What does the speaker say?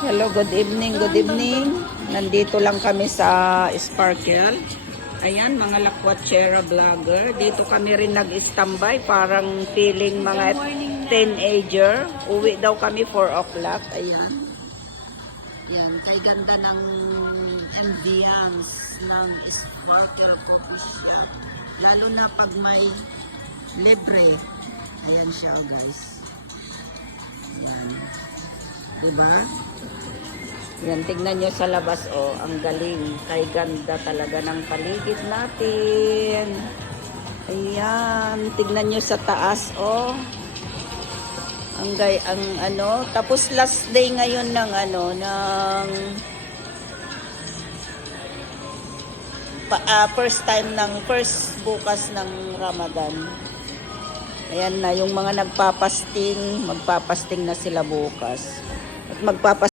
Hello, good evening, good evening. Nandito lang kami sa Sparkle. Ayan, mga lakwatsera vlogger. Dito kami rin nag-standby, parang feeling mga teenager. Uwi daw kami 4 o'clock. Ayan. Yan, kay ganda ng ambience ng Sparkle Coffee Shop. Lalo na pag may libre. Ayan siya, guys. Ayan. Diba? Yan, tignan nyo sa labas, oh, ang galing. Kay ganda talaga ng paligid natin. Ayan, tignan nyo sa taas, oh. Ang ano, tapos last day ngayon ng ano, ng first bukas ng Ramadan. Ayan na, yung mga magpapasting na sila bukas. At